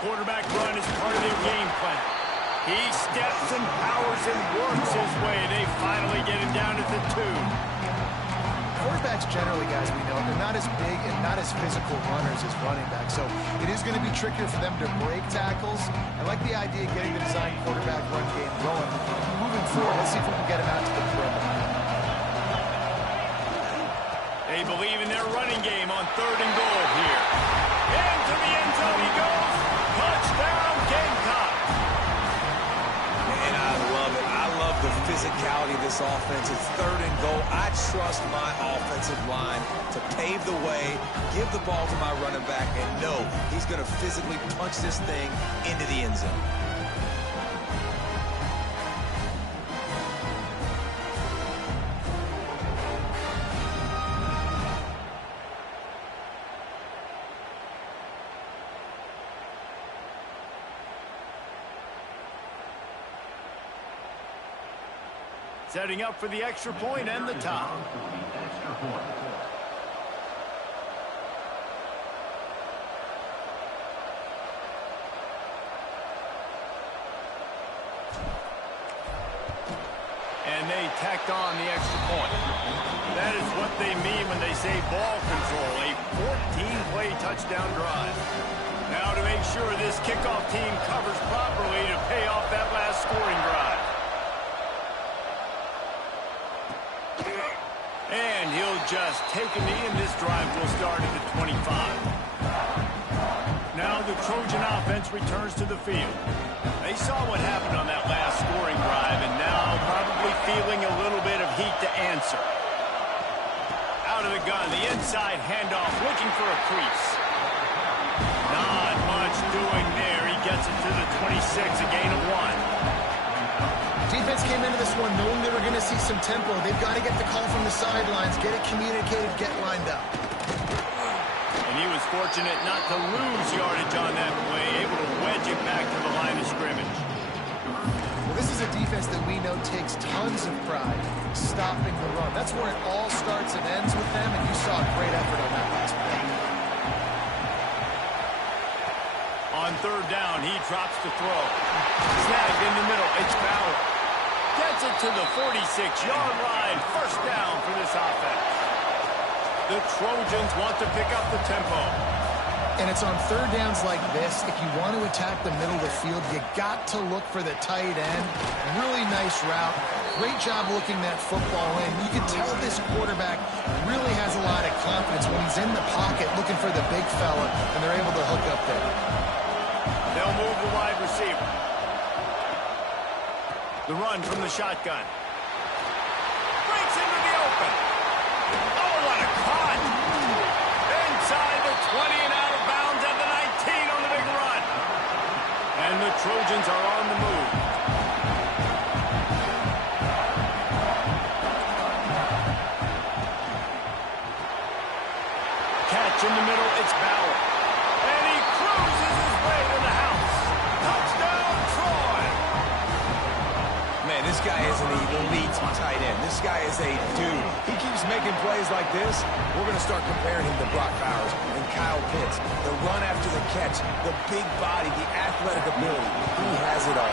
quarterback run is part of their game plan. He steps and powers and works his way. They finally get him down at the 2. Quarterbacks generally, guys, we know, they're not as big and not as physical runners as running backs, so it is going to be trickier for them to break tackles. I like the idea of getting the design quarterback run game going. Moving forward, let's see if we can get him out to the perimeter. They believe in their running game on 3rd and goal here. Into the end zone he goes. Touchdown, Gamecock. And I love it. I love the physicality of this offense. It's 3rd and goal. I trust my offensive line to pave the way, give the ball to my running back, and know he's going to physically punch this thing into the end zone. Setting up for the extra point and the tie. And they tacked on the extra point. That is what they mean when they say ball control, a 14-play touchdown drive. Now to make sure this kickoff team covers properly to pay off that last scoring drive. And he'll just take a knee, and this drive will start at the 25. Now the Trojan offense returns to the field. They saw what happened on that last scoring drive, and now probably feeling a little bit of heat to answer. Out of the gun, the inside handoff, looking for a crease. Not much doing there. He gets it to the 26, a gain of 1. Defense came into this one knowing they were going to see some tempo. They've got to get the call from the sidelines, get it communicated, get lined up. And he was fortunate not to lose yardage on that play, able to wedge it back to the line of scrimmage. Well, this is a defense that we know takes tons of pride stopping the run. That's where it all starts and ends with them, and you saw a great effort on that last play. On 3rd down, he drops the throw. Snagged in the middle, it's Bauer. Gets it to the 46-yard line. 1st down for this offense. The Trojans want to pick up the tempo. And it's on 3rd downs like this. If you want to attack the middle of the field, you got to look for the tight end. Really nice route. Great job looking that football in. You can tell this quarterback really has a lot of confidence when he's in the pocket looking for the big fella, and they're able to hook up there. They'll move the wide receiver. The run from the shotgun. Breaks into the open. Oh, what a cut. Inside the 20 and out of bounds at the 19 on the big run. And the Trojans are on the move. Catch in the middle, it's Bauer. And he cruises his way to the house. Touchdown, Troy! Man, this guy is an elite tight end. This guy is a dude. He keeps making plays like this. We're going to start comparing him to Brock Bowers and Kyle Pitts. The run after the catch, the big body, the athletic ability. He has it all.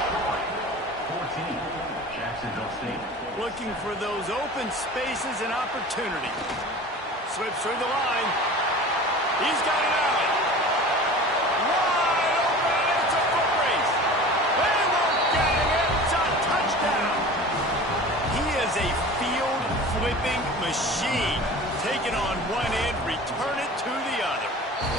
14, Jacksonville State. Looking for those open spaces and opportunity. Slips through the line. He's got it out. Wide open. It's a foot race. They won't get it. It's a touchdown. He is a field-flipping machine. Take it on one end, return it to the other.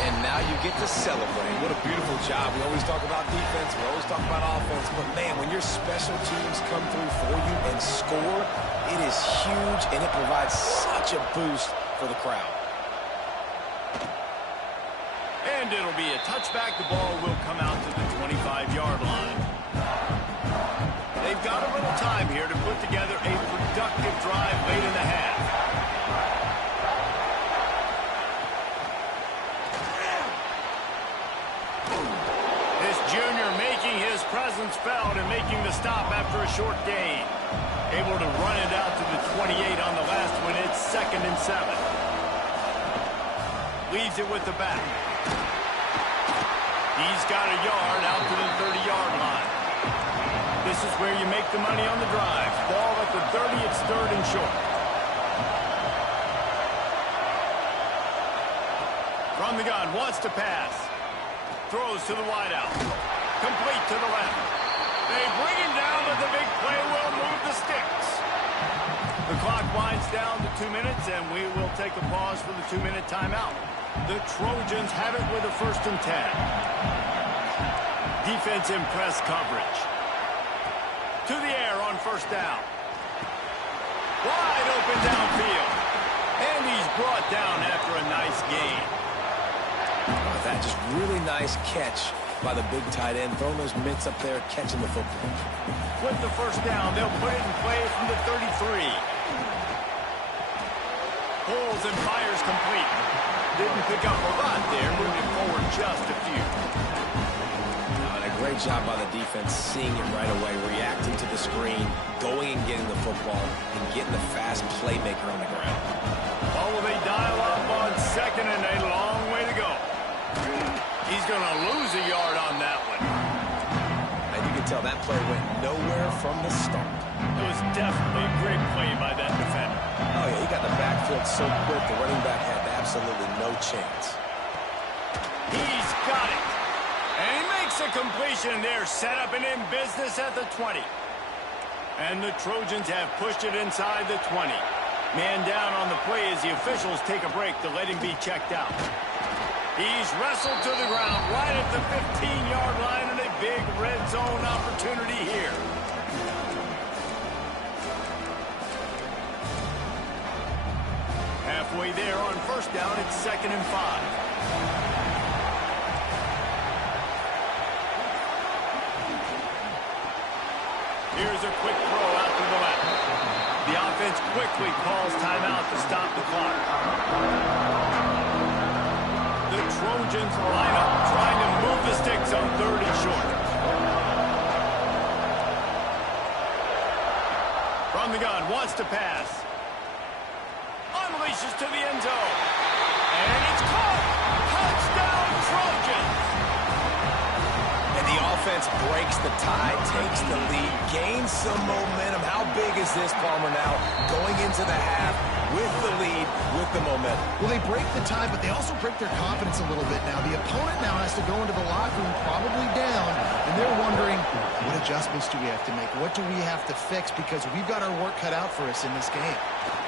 And now you get to celebrate. What a beautiful job. We always talk about defense. We always talk about offense. But, man, when your special teams come through for you and score, it is huge, and it provides such a boost for the crowd. And it'll be a touchback. The ball will come out to the 25-yard line. They've got a little time here to put together a productive drive late in the half. This junior making his presence felt and making the stop after a short gain. Able to run it out to the 28 on the last one. It's 2nd and 7. Leaves it with the back. He's got a yard out to the 30-yard line. This is where you make the money on the drive. Ball at the 30, it's third and short. From the gun, wants to pass. Throws to the wideout. Complete to the left. They bring him down, but the big play will move the sticks. The clock winds down to 2 minutes, and we will take a pause for the 2-minute timeout. The Trojans have it with a 1st and 10. Defense in press coverage. To the air on 1st down. Wide open downfield. And he's brought down after a nice gain. That just really nice catch by the big tight end, throwing those mitts up there, catching the football. With the 1st down, they'll put it in play from the 33. Pulls and fires complete. Didn't pick up a lot there, moving forward just a few. And a great job by the defense, seeing it right away, reacting to the screen, going and getting the football, and getting the fast playmaker on the ground. Oh, will they dial up on 2nd and a long way to go. He's going to lose a yard on that one. And you can tell that play went nowhere from the start. It was definitely a great play by that defender. Oh, yeah, he got the backfield so quick, the running back had absolutely no chance. He's got it. And he makes a completion there, set up and in business at the 20. And the Trojans have pushed it inside the 20. Man down on the play as the officials take a break to let him be checked out. He's wrestled to the ground right at the 15-yard line, and a big red zone opportunity here. Halfway there on 1st down, it's 2nd and 5. Here's a quick throw out to the left. The offense quickly calls timeout to stop the clock. The Trojans line up, trying to move the sticks on 3rd and short. From the gun, wants to pass. Unleashes to the end zone. And it's caught! Touchdown, Trojans! And the offense breaks the tie, takes the lead, gains some momentum. How big is this, Palmer, now? Going into the half with the lead, with the momentum. Well, they break the tie, but they also break their confidence a little bit now. The opponent now has to go into the locker room probably down, and they're wondering, what adjustments do we have to make? What do we have to fix? Because we've got our work cut out for us in this game.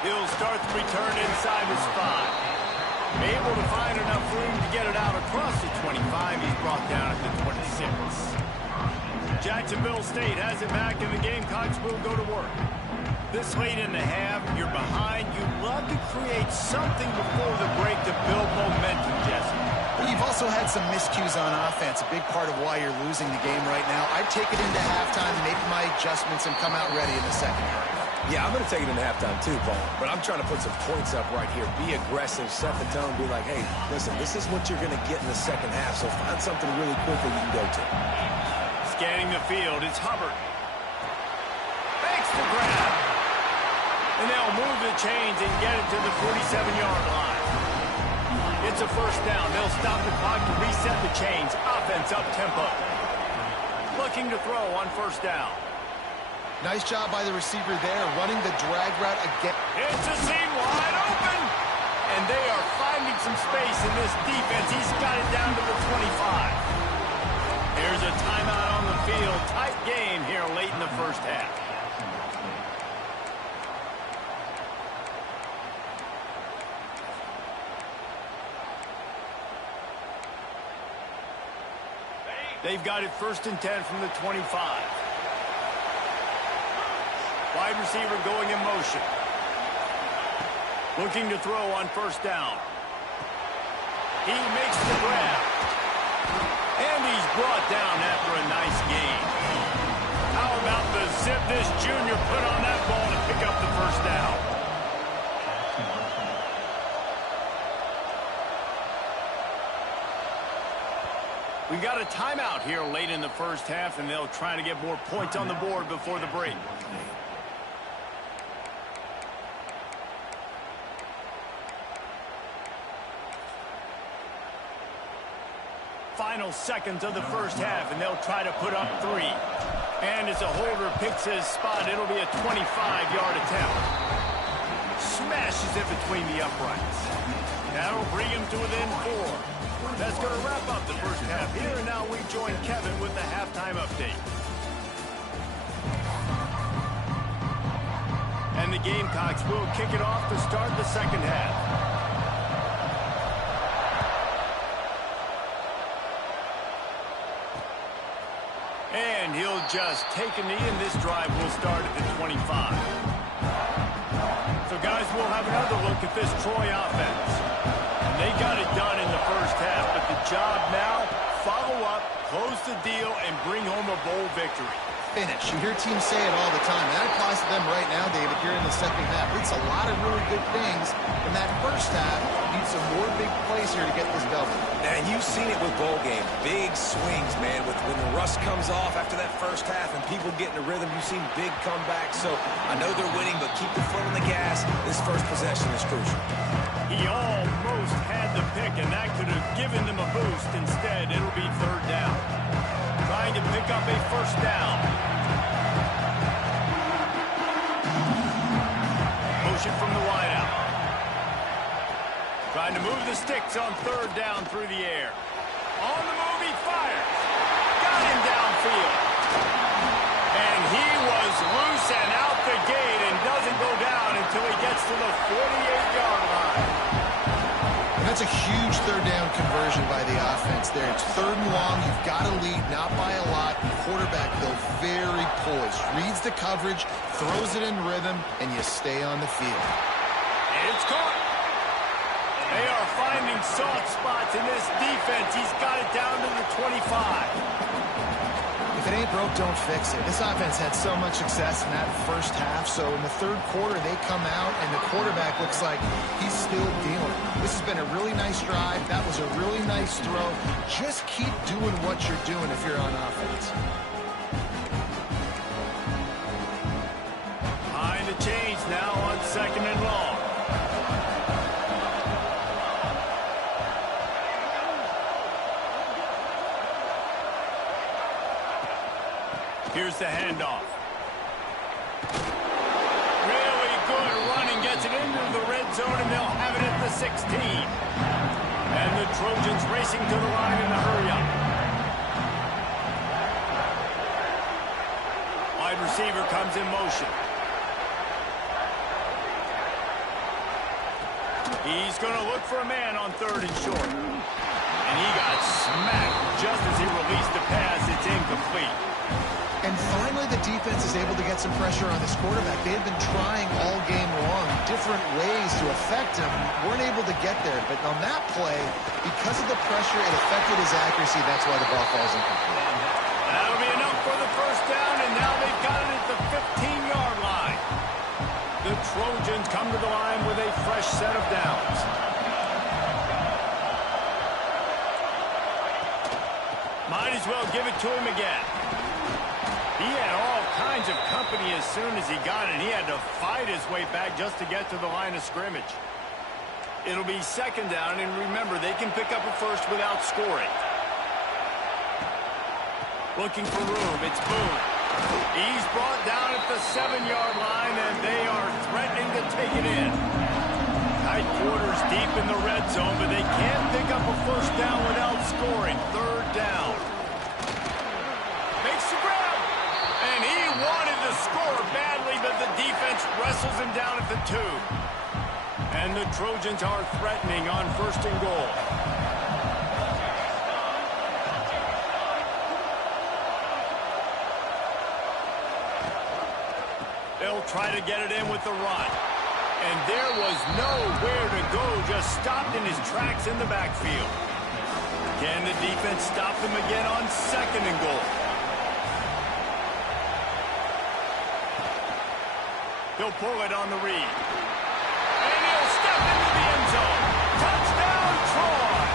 He'll start the return inside his 5. Able to find enough room to get it out across the 25. He's brought down at the 26. Jacksonville State has it back, and the Gamecocks will go to work. This late in the half, you're behind. You love to create something before the break to build momentum, Jesse. But you've also had some miscues on offense, a big part of why you're losing the game right now. I'd take it into halftime, make my adjustments, and come out ready in the second half. Yeah, I'm going to take it in halftime too, Paul. But I'm trying to put some points up right here. Be aggressive, set the tone, be like, hey, listen, this is what you're going to get in the second half, so find something really quickly you can go to. Scanning the field, it's Hubbard. Makes the grab. And they'll move the chains and get it to the 47-yard line. It's a 1st down. They'll stop the clock to reset the chains. Offense up tempo. Looking to throw on 1st down. Nice job by the receiver there, running the drag route again. It's a seam wide open. And they are finding some space in this defense. He's got it down to the 25. Here's a timeout on the field. Tight game here late in the 1st half. They've got it 1st and 10 from the 25. Wide receiver going in motion. Looking to throw on 1st down. He makes the grab. And he's brought down after a nice gain. How about the zip this junior put on that ball to pick up the 1st down? We got a timeout here late in the 1st half, and they'll try to get more points on the board before the break. final seconds of the first half, and they'll try to put up 3. And as a holder picks his spot, it'll be a 25-yard attempt. Smashes it between the uprights. That'll bring him to within 4. That's going to wrap up the first half here, and now we join Kevin with the halftime update. And the Gamecocks will kick it off to start the second half. And he'll just take a knee, and this drive will start at the 25. So, guys, we'll have another look at this Troy offense. And they got it done in the first half, but the job now, follow up, close the deal, and bring home a bowl victory. Finish. You hear teams say it all the time. That applies to them right now, David, here in the second half. It's a lot of really good things. In that first half, need some more big plays here to get this double. And you've seen it with bowl game. Big swings, man. When the rust comes off after that first half and people get in a rhythm, you've seen big comebacks. So I know they're winning, but keep the foot on the gas. This first possession is crucial. He almost had the pick, and that could have given them a boost. Instead, it'll be third down. Trying to pick up a first down. Motion from the wideout. Trying to move the sticks on third down through the air. On the move, he fires. Got him downfield. And he was loose and out the gate and doesn't go down until he gets to the 48-yard line. And that's a huge third down conversion by the offense there. It's third and long. You've got to lead, not by a lot. Quarterback, though, very poised. Reads the coverage, throws it in rhythm, and you stay on the field. It's caught. They are finding soft spots in this defense. He's got it down to the 25. If it ain't broke, don't fix it. This offense had so much success in that first half, so in the third quarter, they come out, and the quarterback looks like he's still dealing. This has been a really nice drive. That was a really nice throw. Just keep doing what you're doing if you're on offense. Behind the change now on second and long. Here's the handoff. Really good running. Gets it into the red zone, and they'll have it at the 16. And the Trojans racing to the line in a hurry-up. Wide receiver comes in motion. He's going to look for a man on third and short. And he got smacked just as he released the pass. It's incomplete. And finally, the defense is able to get some pressure on this quarterback. They had been trying all game long, different ways to affect him. Weren't able to get there. But on that play, because of the pressure, it affected his accuracy. That's why the ball falls incomplete. That'll be enough for the first down, and now they've got it at the 15-yard line. The Trojans come to the line with a fresh set of downs. Might as well give it to him again. He had all kinds of company as soon as he got it. He had to fight his way back just to get to the line of scrimmage. It'll be second down, and remember, they can pick up a first without scoring. Looking for room, it's Boone. He's brought down at the 7-yard line, and they are threatening to take it in. Tight quarters deep in the red zone, but they can't pick up a first down without scoring. Third down. Makes the grab. And he wanted to score badly, but the defense wrestles him down at the 2. And the Trojans are threatening on first and goal. They'll try to get it in with the run. And there was nowhere to go, just stopped in his tracks in the backfield. Can the defense stop them again on second and goal? He'll pull it on the read. And he'll step into the end zone. Touchdown, Troy!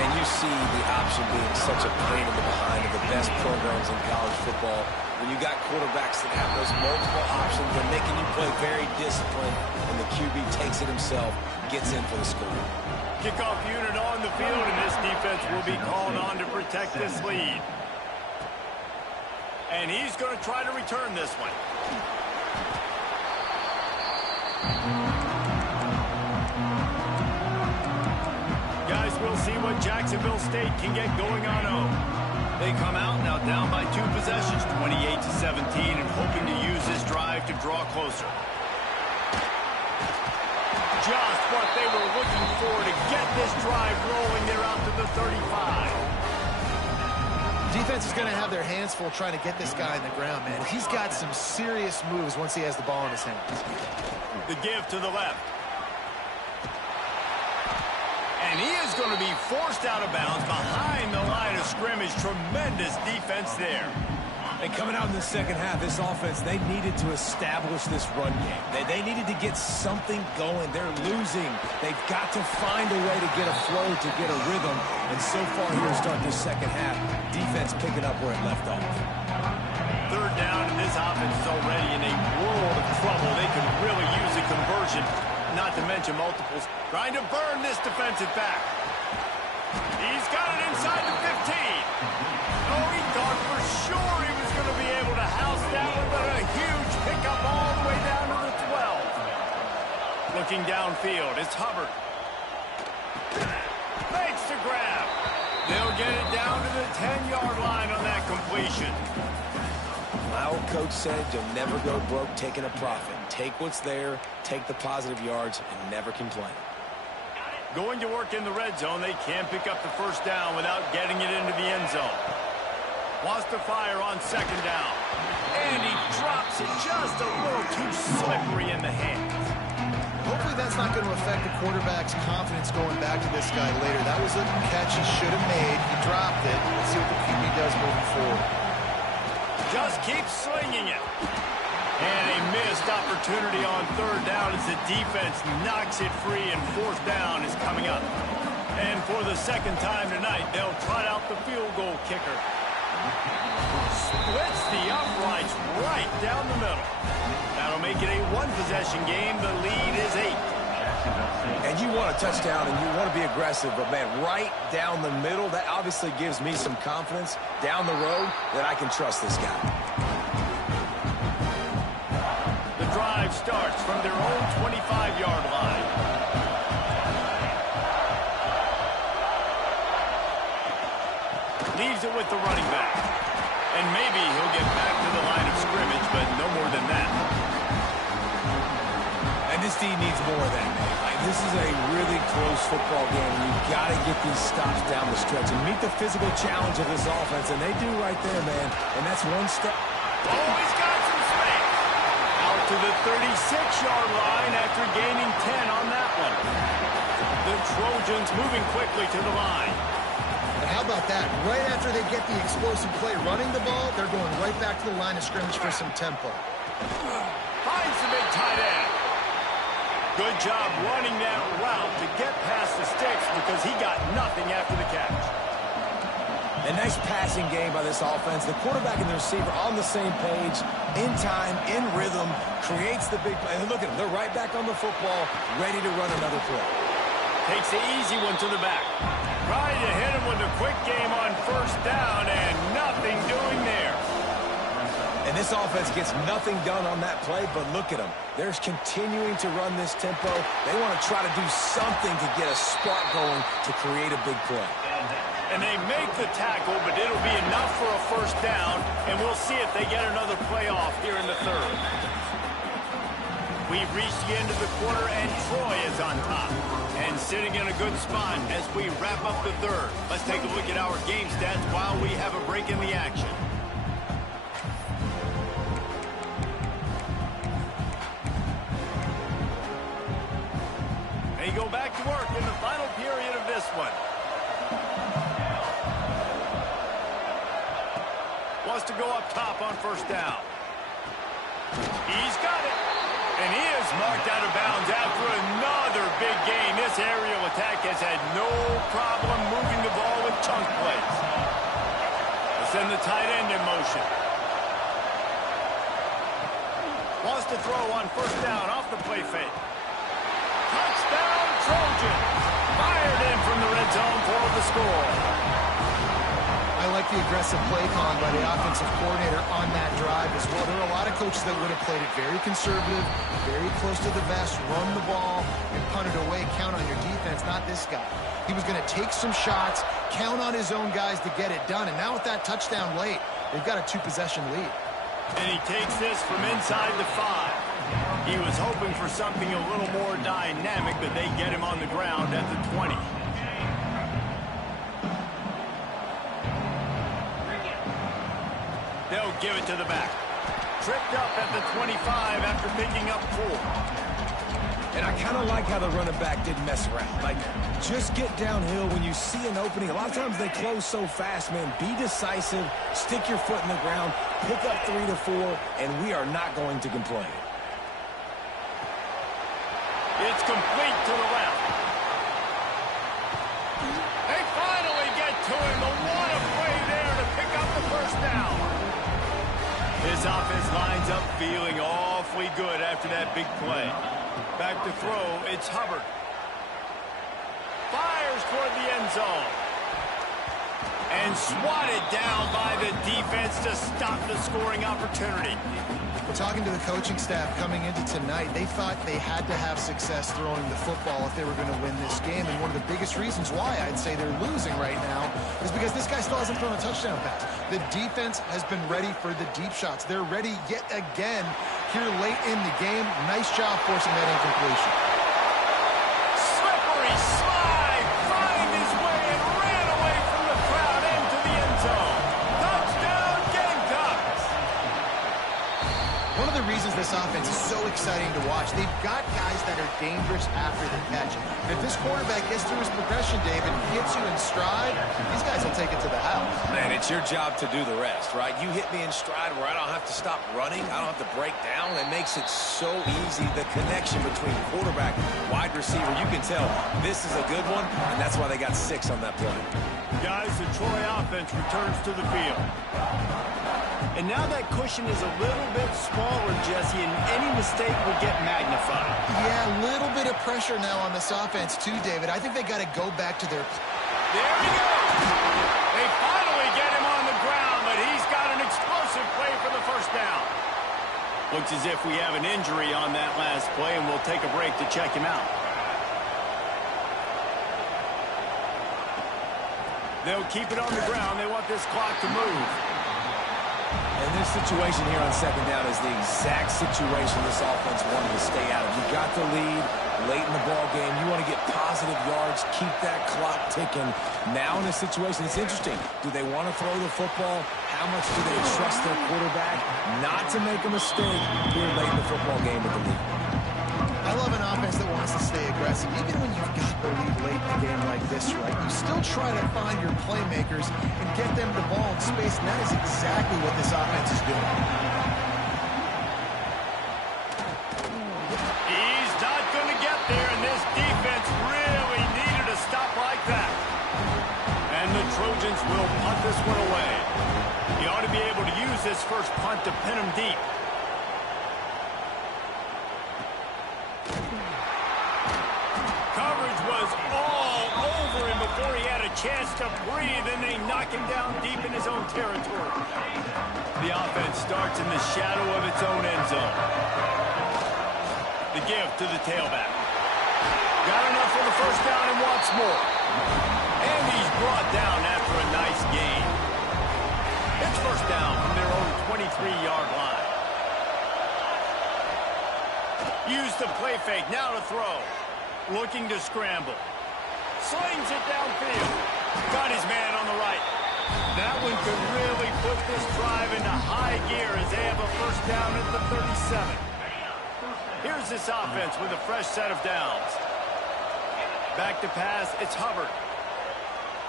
And you see the option being such a pain in the behind of the best programs in college football. When you got quarterbacks that have those multiple options, they're making you play very disciplined, and the QB takes it himself, gets in for the score. Kickoff unit on the field, and this defense will be called on to protect this lead. And he's going to try to return this one. Guys, we'll see what Jacksonville State can get going on home. They come out now down by 2 possessions, 28-17, and hoping to use this drive to draw closer. Just what they were looking for to get this drive rolling. They're out to the 35. Defense is going to have their hands full trying to get this guy in the ground, man. He's got some serious moves once he has the ball in his hands. The give to the left. And he is going to be forced out of bounds behind the line of scrimmage. Tremendous defense there. And coming out in the second half, this offense, they needed to establish this run game. They needed to get something going. They're losing. They've got to find a way to get a flow, to get a rhythm. And so far here to start this second half, defense picking up where it left off. Third down, and this offense is already in a world of trouble. They could really use a conversion, not to mention multiples. Trying to burn this defensive back. He's got it inside the 15. Oh, he thought for sure he was going to be able to house that one, but a huge pickup all the way down to the 12. Looking downfield, it's Hubbard. Fakes to grab. They'll get it down to the 10-yard line on that completion. My old coach said you'll never go broke taking a profit. Take what's there, take the positive yards, and never complain. Going to work in the red zone, they can't pick up the first down without getting it into the end zone. Wants to fire on second down. And he drops it just a little too slippery in the hands. Hopefully that's not going to affect the quarterback's confidence going back to this guy later. That was a catch he should have made. He dropped it. Let's see what the QB does moving forward. Just keep slinging it. And a missed opportunity on third down as the defense knocks it free, and fourth down is coming up. And for the second time tonight, they'll trot out the field goal kicker. Splits the uprights right down the middle. That'll make it a one-possession game. The lead is 8. And you want a touchdown and you want to be aggressive, but man, right down the middle, that obviously gives me some confidence down the road that I can trust this guy. The drive starts from their own 25-yard line. Leaves it with the running back. And maybe he'll get back to the line of scrimmage, but no more than that. And this team needs more of that, man. This is a really close football game. You've got to get these stops down the stretch and meet the physical challenge of this offense, and they do right there, man. And that's one step. Oh, he's got some space. Out to the 36-yard line after gaining 10 on that one. The Trojans moving quickly to the line. And how about that? Right after they get the explosive play running the ball, they're going right back to the line of scrimmage for some tempo. Finds the big tight end. Good job running that route to get past the sticks because he got nothing after the catch. A nice passing game by this offense. The quarterback and the receiver on the same page, in time, in rhythm, creates the big play. And look at them. They're right back on the football, ready to run another play. Takes the easy one to the back. Trying to hit him with a quick game on first down, and nothing doing there. And this offense gets nothing done on that play, but look at them. They're continuing to run this tempo. They want to try to do something to get a spark going to create a big play. And they make the tackle, but it'll be enough for a first down, and we'll see if they get another play off here in the third. We've reached the end of the quarter, and Troy is on top. And sitting in a good spot as we wrap up the third. Let's take a look at our game stats while we have a break in the action. They go back to work in the final period of this one. Wants to go up top on first down. He's got it. And he is marked out of bounds after another big gain. This aerial attack has had no problem moving the ball Wants to throw on first down off the play fake. Touchdown, Trojans. Fired in from the red zone for the score. I like the aggressive play calling by the offensive coordinator on that drive as well. There are a lot of coaches that would have played it very conservative, very close to the vest, run the ball, and punt it away. Count on your defense, not this guy. He was going to take some shots, count on his own guys to get it done. And now with that touchdown late, they've got a 2-possession lead. And he takes this from inside the 5. He was hoping for something a little more dynamic, but they get him on the ground at the 20. They'll give it to the back. Tripped up at the 25 after picking up 4. And I kind of like how the running back didn't mess around. Like, just get downhill when you see an opening. A lot of times they close so fast, man. Be decisive, stick your foot in the ground, pick up 3 to 4, and we are not going to complain. It's complete to the left. They finally get to him. The what a play there to pick up the first down. His offense lines up feeling awfully good after that big play. Back to throw, it's Hubbard. Fires toward the end zone. And swatted down by the defense to stop the scoring opportunity. Talking to the coaching staff coming into tonight, they thought they had to have success throwing the football if they were going to win this game. And one of the biggest reasons why I'd say they're losing right now is because this guy still hasn't thrown a touchdown pass. The defense has been ready for the deep shots. They're ready yet again here late in the game. Nice job forcing that incompletion. Slippery slide, find his way and ran away from the crowd into the end zone. Touchdown, Gamecocks! One of the reasons this offense is so exciting to watch, they've got guys that are dangerous after the catch. And if this quarterback gets through his progression, David, hits you in stride, these guys will take it to the house. Man, it's your job to do the rest, right? You hit me in stride where I don't have to stop running. I don't have to break down. It makes it so easy. The connection between quarterback, wide receiver, you can tell this is a good one, and that's why they got 6 on that play. Guys, the Troy offense returns to the field. And now that cushion is a little bit smaller, Jesse, and any mistake will get magnified. Yeah, a little bit of pressure now on this offense too, David. I think they got to go back to their... There he goes! They finally get him on the ground, but he's got an explosive play for the first down. Looks as if we have an injury on that last play, and we'll take a break to check him out. They'll keep it on the ground. They want this clock to move. And this situation here on second down is the exact situation this offense wanted to stay out of. You got the lead late in the ball game. You want to get positive yards, keep that clock ticking. Now in this situation, it's interesting. Do they want to throw the football? How much do they trust their quarterback not to make a mistake here late in the football game with the lead? I love an offense that wants to stay aggressive. Even when you've got the lead late in the game like this, right, you still try to find your playmakers and get them the ball in space, and that is exactly what this offense is doing. He's not going to get there, and this defense really needed a stop like that. And the Trojans will punt this one away. He ought to be able to use this first punt to pin him deep. Coverage was all over him before he had a chance to breathe, and they knock him down deep in his own territory. The offense starts in the shadow of its own end zone. The give to the tailback. Got enough for the first down and wants more. And he's brought down after a nice gain. It's first down from their own 23-yard line. Use the play fake, now to throw. Looking to scramble. Slings it downfield. Got his man on the right. That one could really put this drive into high gear as they have a first down at the 37. Here's this offense with a fresh set of downs. Back to pass, it's Hubbard.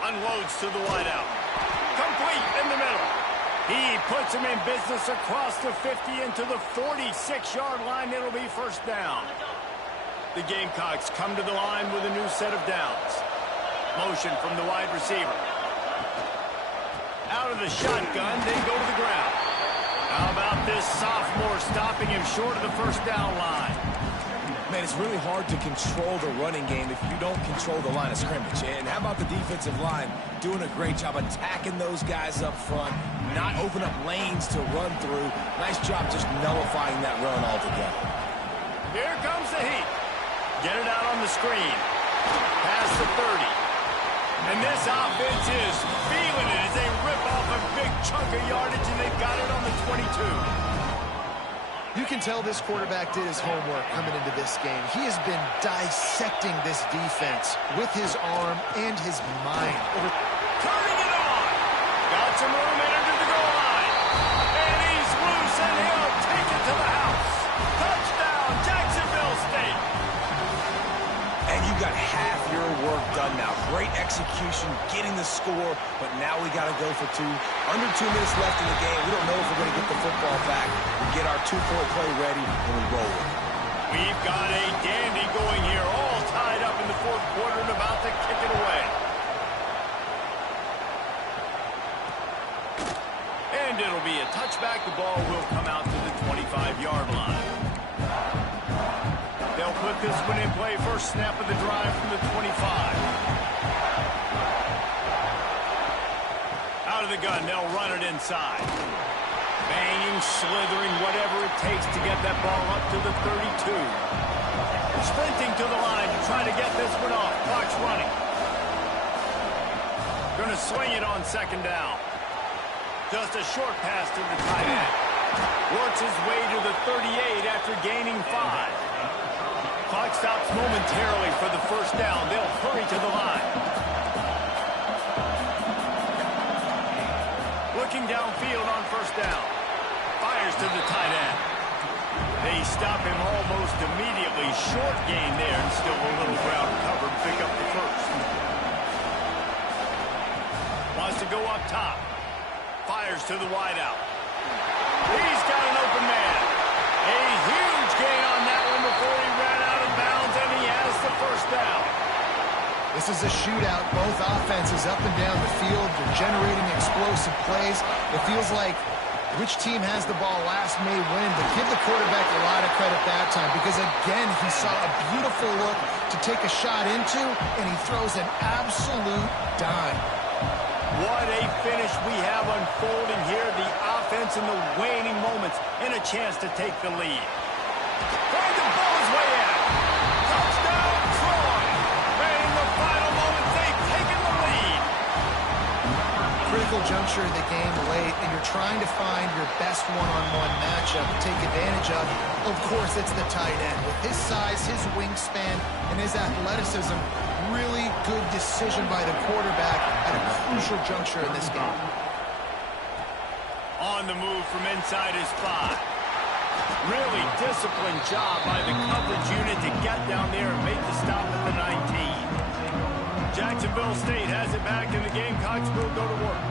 Unloads to the wideout. Complete in the middle. He puts him in business across the 50 into the 46-yard line. It'll be first down. The Gamecocks come to the line with a new set of downs. Motion from the wide receiver. Out of the shotgun, they go to the ground. How about this sophomore stopping him short of the first down line. Man, it's really hard to control the running game if you don't control the line of scrimmage. And how about the defensive line doing a great job attacking those guys up front, not open up lanes to run through. Nice job just nullifying that run altogether. Here comes the heat. Get it out on the screen. Past the 30. And this offense is feeling it as they rip off a big chunk of yardage, and they've got it on the 22. You can tell this quarterback did his homework coming into this game. He has been dissecting this defense with his arm and his mind. Turning it on. Got some room entered the goal line. And he's loose, and he'll take it to the house. Touchdown, Jacksonville State. And you got half your work done now. Great execution, getting the score, but now we got to go for two. Under 2 minutes left in the game. We don't know if we're going to get the football back. We get our two-point play ready, and we roll it. We've got a dandy going here, all tied up in the fourth quarter and about to kick it away. And it'll be a touchback. The ball will come out to the 25-yard line. They'll put this one in play. First snap of the drive from the 25. Out of the gun, they'll run it inside. Banging, slithering, whatever it takes to get that ball up to the 32. Sprinting to the line to try to get this one off. Clock's running. Going to swing it on second down. Just a short pass to the tight end. Works his way to the 38 after gaining 5. Clock stops momentarily for the first down. They'll hurry to the line. Looking downfield on first down. Fires to the tight end. They stop him almost immediately. Short gain there and still a little ground covered. Pick up the first. Wants to go up top. Fires to the wideout. He's got an open man. A huge gain on that one before he ran out of bounds, and he has the first down. This is a shootout. Both offenses up and down the field. They're generating explosive plays. It feels like which team has the ball last may win, but give the quarterback a lot of credit that time because, again, he saw a beautiful look to take a shot into, and he throws an absolute dime. What a finish we have unfolding here. The offense in the waning moments and a chance to take the lead. Trying to blow his way in. Touchdown, Troy. And in the final moments, they've taken the lead. Critical juncture of the game late, and you're trying to find your best one-on-one matchup to take advantage of. Of course, it's the tight end. With his size, his wingspan, and his athleticism, really good decision by the quarterback at a crucial juncture in this game. On the move from inside his 5. Really disciplined job by the coverage unit to get down there and make the stop at the 19. Jacksonville State has it back in the Gamecocks will go to work.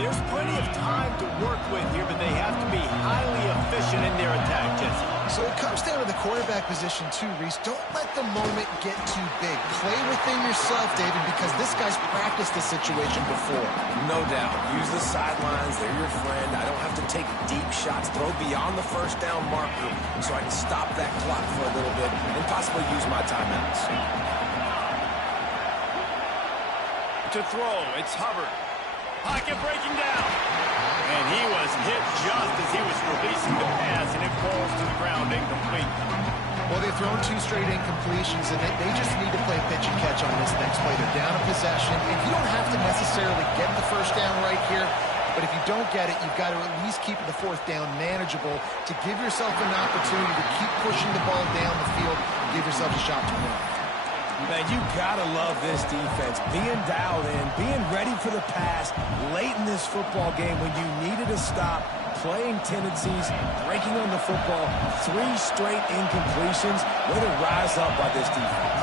There's plenty of time to work with here, but they have to be highly efficient in their attack, Jesse. So it comes down to the quarterback position too, Reese. Don't let the moment get too big. Play within yourself, David, because this guy's practiced the situation before. No doubt. Use the sidelines. They're your friend. I don't have to take deep shots. Throw beyond the first down marker so I can stop that clock for a little bit and possibly use my timeouts. To throw, it's Hubbard. Pocket breaking down. And he was hit just as he was releasing the pass, and it falls to the ground incomplete. Well, they've thrown 2 straight incompletions, and they just need to play pitch and catch on this next play. They're down a possession, and you don't have to necessarily get the first down right here, but if you don't get it, you've got to at least keep the fourth down manageable to give yourself an opportunity to keep pushing the ball down the field and give yourself a shot to win. Man, you gotta love this defense. Being dialed in, being ready for the pass late in this football game when you needed a stop, playing tendencies, breaking on the football, 3 straight incompletions. Way to rise up by this defense.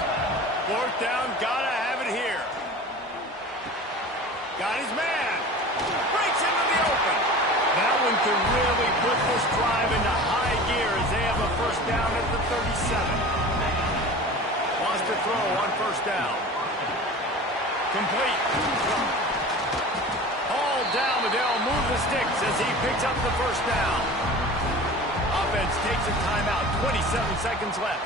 Fourth down, gotta have it here. Got his man. Breaks into the open. That one could really put this drive into high gear as they have a first down at the 37. Wants to throw on first down. Complete. All down they'll move the sticks as he picks up the first down. Offense takes a timeout, 27 seconds left.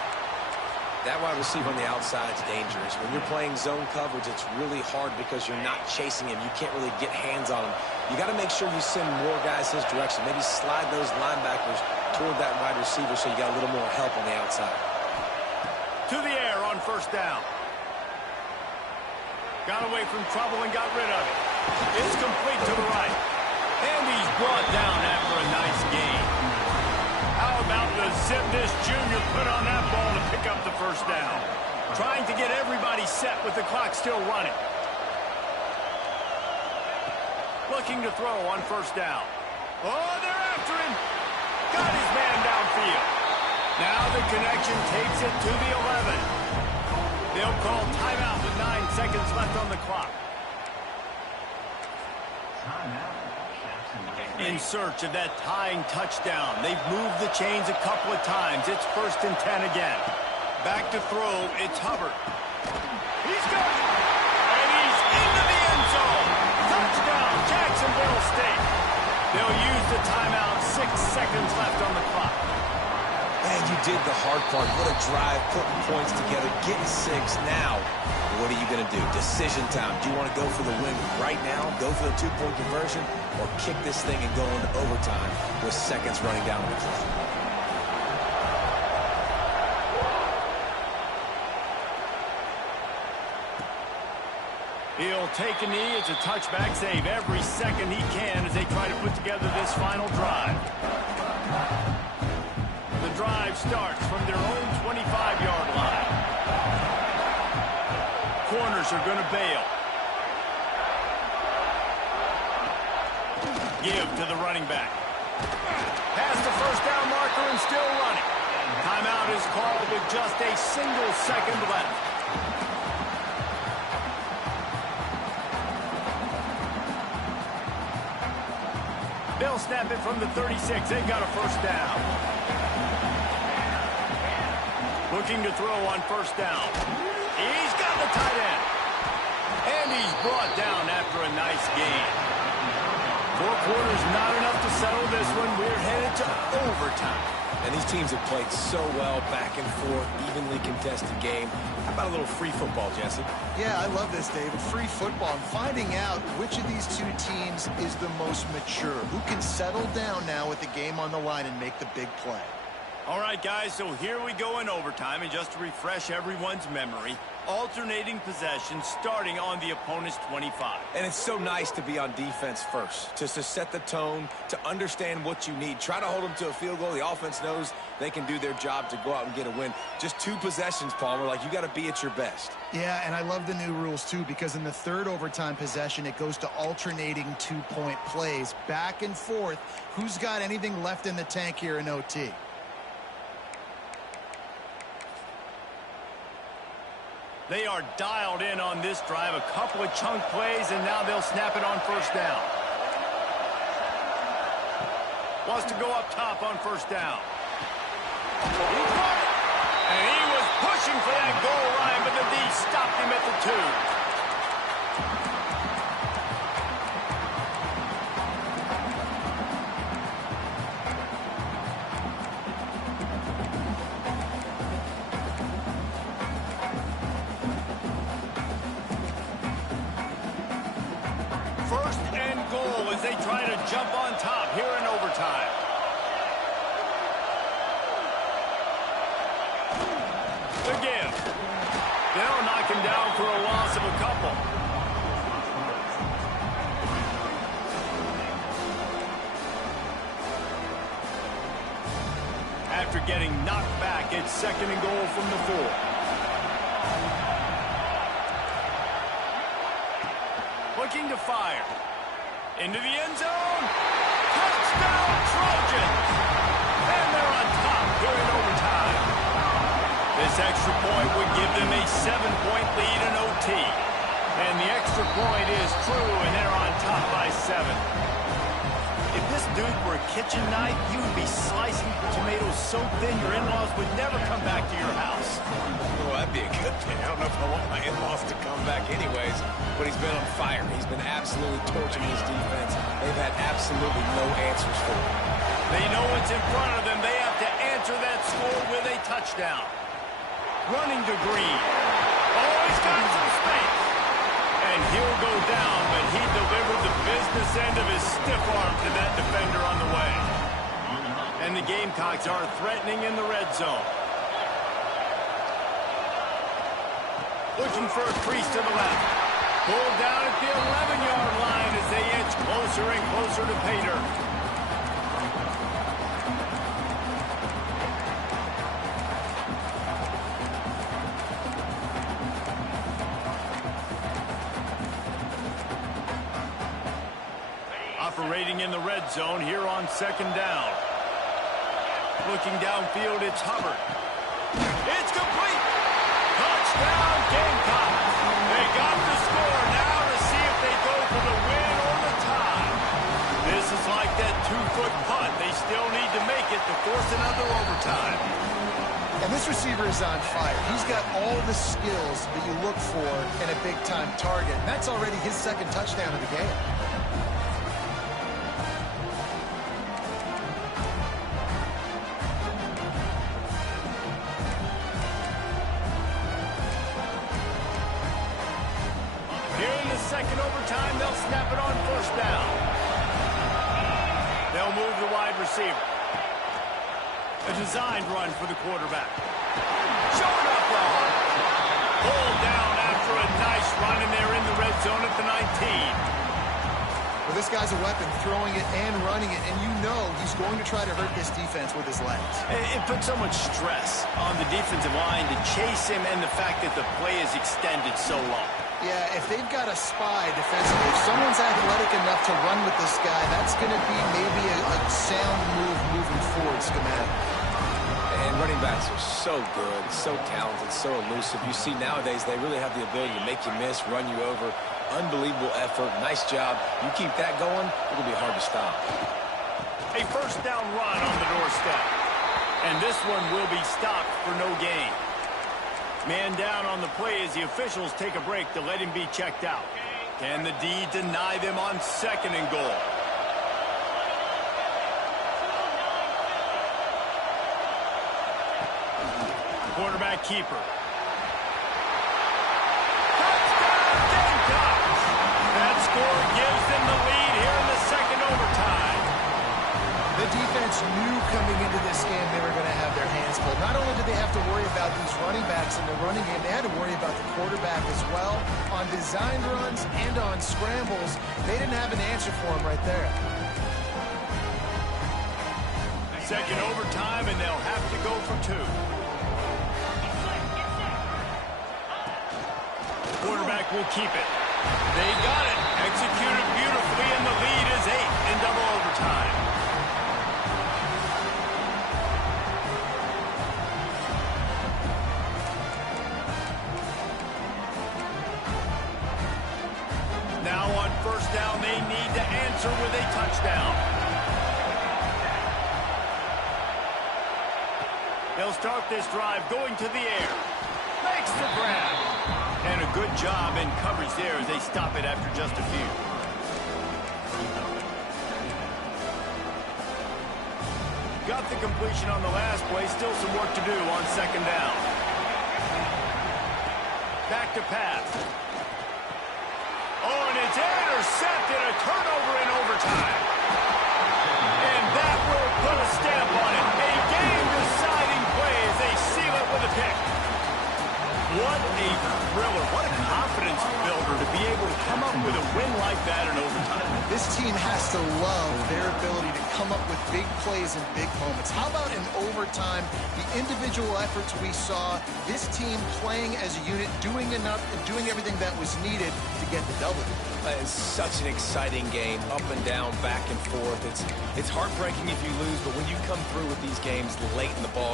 That wide receiver on the outside is dangerous. When you're playing zone coverage, it's really hard because you're not chasing him. You can't really get hands on him. You got to make sure you send more guys his direction. Maybe slide those linebackers toward that wide receiver so you got a little more help on the outside. To the air on first down. Got away from trouble and got rid of it. It's complete to the right. And he's brought down after a nice gain. How about the zip this junior put on that ball to pick up the first down? Trying to get everybody set with the clock still running. Looking to throw on first down. Oh, they're after him. Got his man downfield. Now the connection takes it to the 11. They'll call timeout with 9 seconds left on the clock. In search of that tying touchdown. They've moved the chains a couple of times. It's 1st and 10 again. Back to throw. It's Hubbard. He's got it. And he's into the end zone. Touchdown, Jacksonville State. They'll use the timeout. 6 seconds left on the clock. Man, you did the hard part. What a drive, putting points together, getting 6 now. What are you going to do? Decision time. Do you want to go for the win right now, go for the 2-point conversion, or kick this thing and go into overtime with seconds running down on the clock? He'll take a knee. It's a touchback. Save every second he can as they try to put together this final drive. The drive starts from their own 25-yard line. Corners are going to bail. Give to the running back. Past the first down marker and still running. Timeout is called with just a single second left. They'll snap it from the 36. They've got a first down. Looking to throw on first down. He's got the tight end. And he's brought down after a nice gain. 4 quarters not enough to settle this one. We're headed to overtime. And these teams have played so well, back and forth, evenly contested game. How about a little free football, Jesse? Yeah, I love this, David. Free football. And finding out which of these two teams is the most mature. Who can settle down now with the game on the line and make the big play. All right, guys, so here we go in overtime. And just to refresh everyone's memory, alternating possession starting on the opponent's 25. And it's so nice to be on defense first, to set the tone, to understand what you need. Try to hold them to a field goal. The offense knows they can do their job to go out and get a win. Just 2 possessions, Palmer, like you got to be at your best. Yeah, and I love the new rules, too, because in the 3rd overtime possession, it goes to alternating 2-point plays, back and forth. Who's got anything left in the tank here in OT? They are dialed in on this drive. A couple of chunk plays, and now they'll snap it on first down. Wants to go up top on first down. And he was pushing for that goal line, but the D stopped him at the 2. Jump on top here in overtime. The give. They'll knock him down for a loss of a couple. After getting knocked back, it's 2nd and goal from the 4. Looking to fire. Into the end zone. Touchdown, Trojans. And they're on top here in overtime. This extra point would give them a 7-point lead in OT. And the extra point is true, and they're on top by 7. If this dude were a kitchen knife, he would be slicing tomatoes so thin your in-laws would never come back to your house. Well, that'd be a good thing. I don't know if I want my in-laws to come back anyways, but he's been on fire. He's been absolutely torching his defense. They've had absolutely no answers for him. They know what's in front of them. They have to answer that score with a touchdown. Running to Green. Oh, he's got some space. And he'll go down, but he delivered the business end of his stiff arm to that defender on the way. And the Gamecocks are threatening in the red zone. Looking for a crease to the left. Pulled down at the 11-yard line as they inch closer and closer to pay dirt. Operating in the red zone here on second down. Looking downfield, it's Hubbard. It's complete. Touchdown, Gamecocks. They got the score now to see if they go for the win or the tie. This is like that 2-foot putt. They still need to make it to force another overtime. And this receiver is on fire. He's got all the skills that you look for in a big-time target. And that's already his second touchdown of the game. Second overtime, they'll snap it on first down. They'll move the wide receiver. A designed run for the quarterback. Showing up wrong. Pulled down after a nice run, and they're in the red zone at the 19. Well, this guy's a weapon, throwing it and running it, and you know he's going to try to hurt this defense with his legs. It puts so much stress on the defensive line to chase him, and the fact that the play is extended so long. Yeah, if they've got a spy defensively, if someone's athletic enough to run with this guy, that's going to be maybe a sound move moving forward schematic. And running backs are so good, so talented, so elusive. You see nowadays they really have the ability to make you miss, run you over. Unbelievable effort. Nice job. You keep that going, it'll be hard to stop. A first down run on the doorstep. And this one will be stopped for no gain. Man down on the play as the officials take a break to let him be checked out. Can the D deny them on second and goal? Quarterback keeper. Touchdown, Gamecocks! That score gives them the lead here in the second overtime. The defense knew coming into this game they were going to have their hands full. Not only did they have to worry about these running backs in the running game, they had to worry about the quarterback as well. On designed runs and on scrambles, they didn't have an answer for him right there. Second overtime, and they'll have to go for two. Quarterback will keep it. They got it. Executed beautifully, and the lead is 8 in double overtime. Now on first down, they need to answer with a touchdown. They'll start this drive going to the air. Makes the grab. And a good job in coverage there as they stop it after just a few. Got the completion on the last play. Still some work to do on second down. Back to pass. Oh, and it's intercepted. A turnover in overtime. And that will put a stamp on it. A game-deciding play as they seal it with a pick. What a thriller. What a confidence builder to be able to come up with a win like that in overtime. This team has to love their ability to come up with big plays and big moments. How about in overtime, the individual efforts we saw, this team playing as a unit, doing enough and doing everything that was needed to get the W. It's such an exciting game, up and down, back and forth. It's heartbreaking if you lose, but when you come through with these games late in the ball